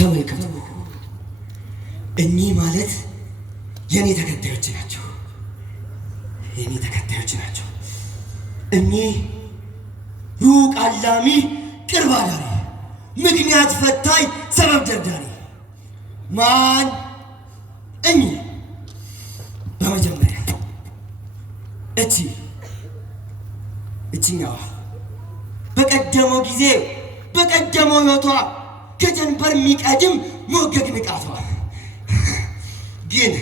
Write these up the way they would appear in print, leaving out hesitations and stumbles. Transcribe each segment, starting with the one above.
ተመልከቱ። እኚህ ማለት የኔ ተከታዮች ናቸው። የኔ ተከታዮች ናቸው። እኚህ ሩቅ አላሚ ቅርብ አዳሪ፣ ምክንያት ፈታኝ ሰበብ ደርዳሪ ማን? እኚህ በመጀመሪያ እችኛዋ በቀደመው ጊዜ በቀደመው ሕይወቷ ከጀንበር የሚቀድም ሞገግ ንቃቷ ግን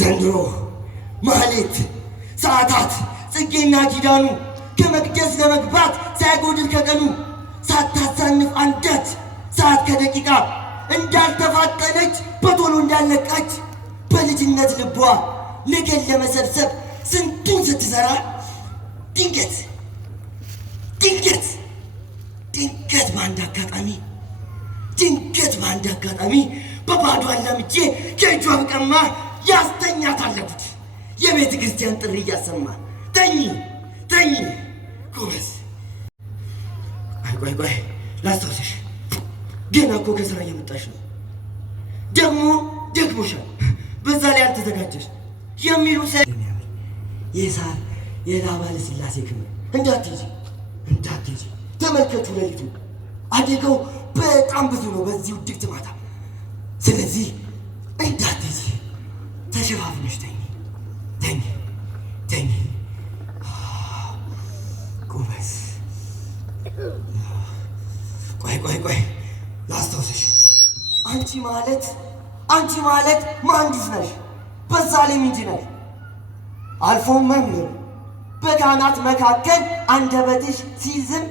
ዘንድሮ ማህሌት፣ ሰዓታት፣ ጽጌና ኪዳኑ ከመቅደስ ለመግባት ሳይጎድል ከቀኑ ሳታሳንፍ አንዳች ሰዓት ከደቂቃ እንዳልተፋጠነች በቶሎ እንዳለቃች በልጅነት ልቧ ነገን ለመሰብሰብ ስንቱን ስትሰራ ድንገት በአንድ አጋጣሚ በባዶ አላምጄ ከእጇ ብቀማ ያስተኛታለሁት የቤተ ክርስቲያን ጥሪ እያሰማ ተኝ ጎበዝ። ቆይ ላስታውስሽ፣ ገና እኮ ከስራ እየመጣሽ ነው። ደግሞ ደክሞሻል፣ በዛ ላይ አልተዘጋጀሽ የሚሉ የሳር የላባ ለስላሴ ክምር እንዳትሄጂ። ተመልከቱ፣ ሌሊቱ አደጋው በጣም ብዙ ነው በዚህ ውድቅት ማታ። ስለዚህ እንዳትሄጂ፣ ተሸፋፍነሽ ተኝ። ጎበዝ። ቆይ ላስታውስሽ፣ አንቺ ማለት መሐንዲስ ነሽ፣ በዛ ላይም ኢንጂነር፣ አልፎም መምህር። በካህናት መካከል አንደበትሽ ሲዝም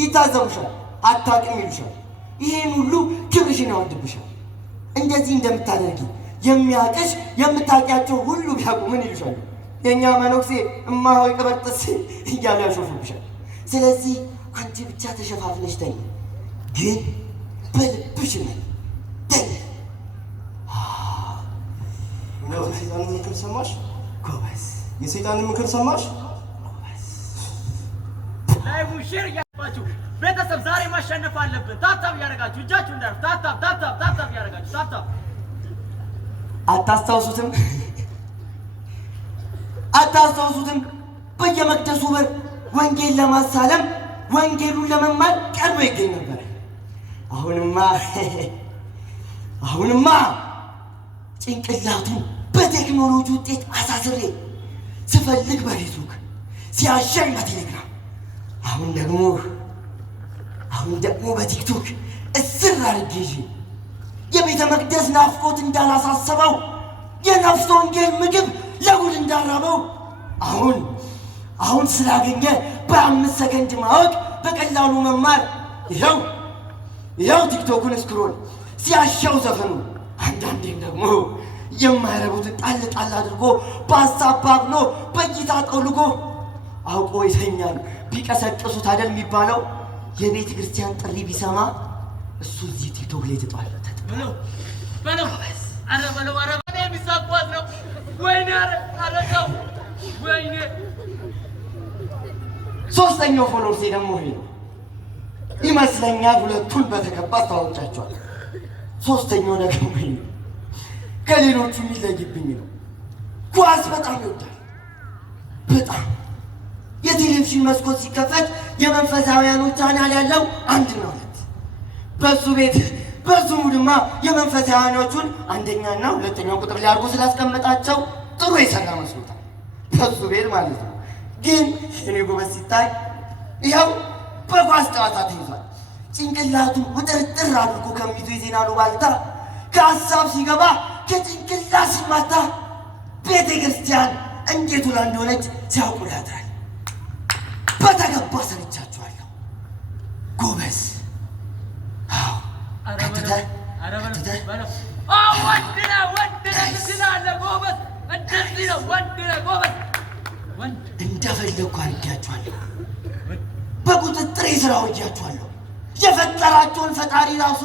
ይታዘቡሻል፣ አታውቅም ይሉሻል። ይሄን ሁሉ ክብርሽን ያወድብሻል። እንደዚህ እንደምታደርጊ የሚያውቅሽ የምታውቂያቸው ሁሉ ቢያውቁ ምን ይሉሻል? የእኛ መነኩሴ እማሆይ ቅበርጥስ እያሉ ያሾፉብሻል። ስለዚህ አንቺ ብቻ ተሸፋፍነሽ ተኝ፣ ግን በልብሽ ነኝ ተኝ። የሰይጣንን ምክር ሰማሽ ጎበዝ? የሰይጣንን ምክር ሰማሽ ጎበዝ? ላይ ሙሽር ያባችሁ ቤተሰብ ዛሬ ማሸነፍ አለብን። ታብታብ ያደርጋችሁ እጃችሁ እንዳርፍ። ታብታብ ያደርጋችሁ ታብታብ። አታስታውሱትም? በየመቅደሱ በር ወንጌል ለማሳለም ወንጌሉን ለመማር ቀርቦ ይገኝ ነበር። አሁንማ ጭንቅላቱን በቴክኖሎጂ ውጤት አሳስሬ ስፈልግ በፌስቡክ ሲያሻኝ በቴሌግራም አሁን ደግሞ በቲክቶክ እስር አድርጌ የቤተ መቅደስ ናፍቆት እንዳላሳሰበው የነፍስ ወንጌል ምግብ ለጉድ እንዳራበው አሁን ስላገኘ በ5 ሰከንድ ማወቅ በቀላሉ መማር ይኸው ቲክቶኩን ስክሮል ሲያሻው ዘፈኑ አንዳንዴም ደግሞ የማይረቡትን ጣል አድርጎ በሀሳብ ባብሎ በእይታ ጠውልጎ አውቆ ይተኛል። ቢቀሰቅሱት አይደል የሚባለው? የቤተ ክርስቲያን ጥሪ ቢሰማ እሱ እዚህ ቲክቶክ ላይ ተጣለ። የሚሳቋት ነው። ወይኔ ወይኔ። ሶስተኛው ፎሎወርሴ ደግሞ ይሄ ነው ይመስለኛል። ሁለቱን በተከባ ታወጫቸዋል። ሶስተኛው ደግሞ ይሄ ነው ከሌሎቹ የሚለይብኝ ነው። ኳስ በጣም ይወዳል። በጣም የቴሌቪዥን መስኮት ሲከፈት የመንፈሳውያኖች ቻናል ያለው 1 ነው 2 በሱ ሙድማ የመንፈሳውያኖቹን 1ኛና 2ኛው ቁጥር ላይ አድርጎ ስላስቀመጣቸው ጥሩ የሰራ መስሎታል። በሱ ቤት ማለት ነው። ግን እኔ ጎበዝ ሲታይ ይኸው በኳስ ጨዋታ ተይዟል። ጭንቅላቱን ውጥርጥር አድርጎ ከሚይዙ የዜና ሉባልታ ከሀሳብ ሲገባ ከጭንቅላት ሲማታ ቤተ ክርስቲያን እንዴት ውላ እንደሆነች ሲያውቁ ያድራል። በተገባ ሰርቻችኋለሁ። ጎበዝ። እንደፈለግኩ አድርጊያችኋለሁ። በቁጥጥሬ ስራ አውርጃችኋለሁ። የፈጠራቸውን ፈጣሪ ራሱ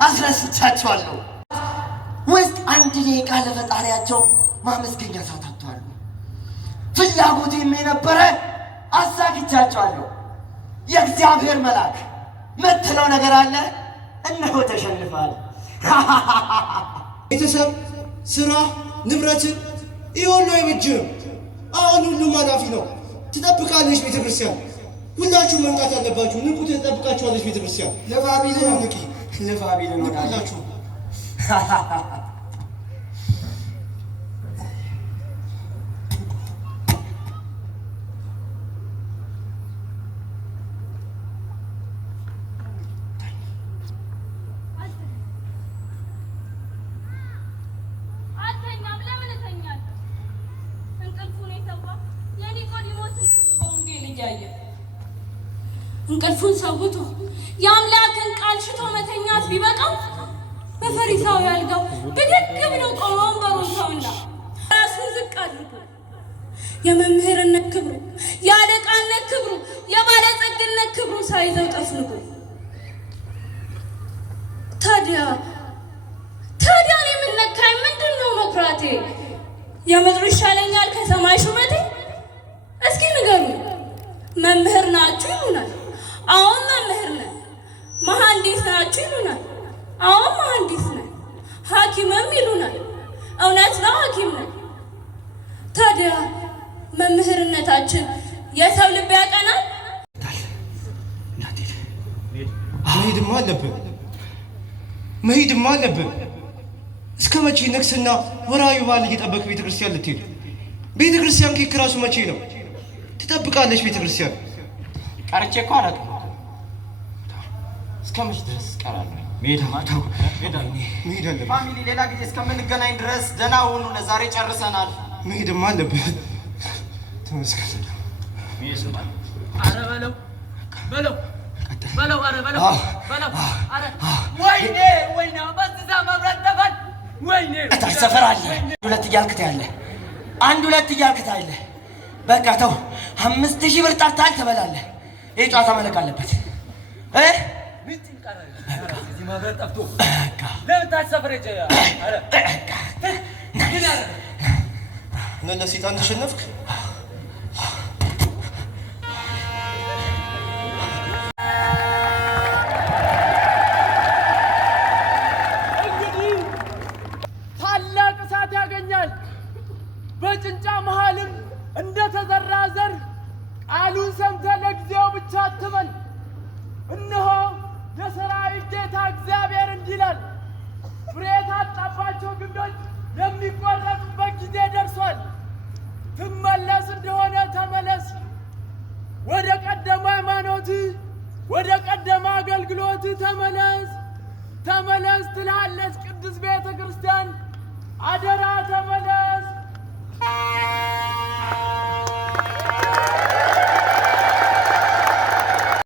አስረስቻችኋለሁ። ውስጥ 1 ደቂቃ ለፈጣሪያቸው ማመስገኛ ሳታቷሉ ፍላጎቴም የነበረ አሳክቻቸዋለሁ። የእግዚአብሔር መልአክ ምትለው ነገር አለ። እነሆ ተሸንፈሃል። ቤተሰብ፣ ስራ፣ ንብረትን ይሁን ነው አይበጅም። አሁን ሁሉም ኃላፊ ነው። ትጠብቃለች ቤተክርስቲያን። ሁላችሁ መምጣት ያለባችሁ። ንቁ፣ ትጠብቃችኋለች ቤተክርስቲያን። ለፋቢል ነው ንቂ፣ ለፋቢል ነው ሁላችሁ እንቅልፉን ሰውቶ የአምላክን ቃል ሽቶ መተኛት ቢበቃው በፈሪሳዊ አልጋው ብድግ ብሎ ቆሞ ወንበሩን ተውና ራሱን ዝቅ አድርጎ የመምህርነት ክብሩ፣ የአለቃነት ክብሩ፣ የባለጸግነት ክብሩ ሳይዘው ጠፍንጎ ታዲያ እኔ ምን ነካኝ? ምንድን ነው መኩራቴ? የምድሩ ይሻለኛል ከሰማይ ሹመቴ? እስኪ ንገሩ። መምህር ናችሁ ይሉናል። አሁን መምህር ነን። መሐንዲስ ናችሁ ይሉናል። አሁን መሐንዲስ ነን። ሐኪምም ይሉናል። እውነት ነው ሐኪም ነን። ታዲያ መምህርነታችን የሰው ልብ ያቀናል? መሄድማ አለብን። እስከ መቼ ንግስና ወራዊ በዓል እየጠበቅ ቤተክርስቲያን ልትሄድ? ቤተክርስቲያን ኬክ ራሱ መቼ ነው? ትጠብቃለች ቤተክርስቲያን። ቀርቼ እኮ አላውቅም። እስከ መቼ ድረስ እቀራለሁ? መሄድ አለብን ፋሚሊ። ሌላ ጊዜ እስከምንገናኝ ድረስ ደህና ሁኑ። ለዛሬ ጨርሰናል። መሄድማ አለብን። ተመስገን። ኧረ በለው። ኧረ በለው። ኧረ ወይኔ በዛ መብራት ጠፋል። ወይኔ እታች ሰፈር አለ። ሁለት እያልክ ታያለህ። አንድ ሁለት እያልክ ታያለህ። በቃ ተው። 5000 ብር ጠርተሃል፣ ትበላለህ። ይህ ጨዋታ መለቅ አለበት። እዚህ መብራት ጠፍቶ ለምን ታች ሰፈር እነ ለሰይጣን ተሸነፍክ? እንግዲህ ታላቅ እሳት ያገኛል። በጭንጫ መሃልም እንደተዘራ ዘር ቃሉን ሰምተህ ለጊዜው ብቻ አትበል። እነሆ የሠራዊት ጌታ እግዚአብሔር እንዲህ ይላል፣ ፍሬ የታጣባቸው ግንዶች የሚቆረጡበት ጊዜ ደርሷል። ትመለስ እንደሆነ ተመለስ፣ ወደ ቀደመ ሃይማኖት፣ ወደ ቀደመ አገልግሎት ተመለስ ትላለች ቅዱስ ቤተ ክርስቲያን። አደራ ተመለስ።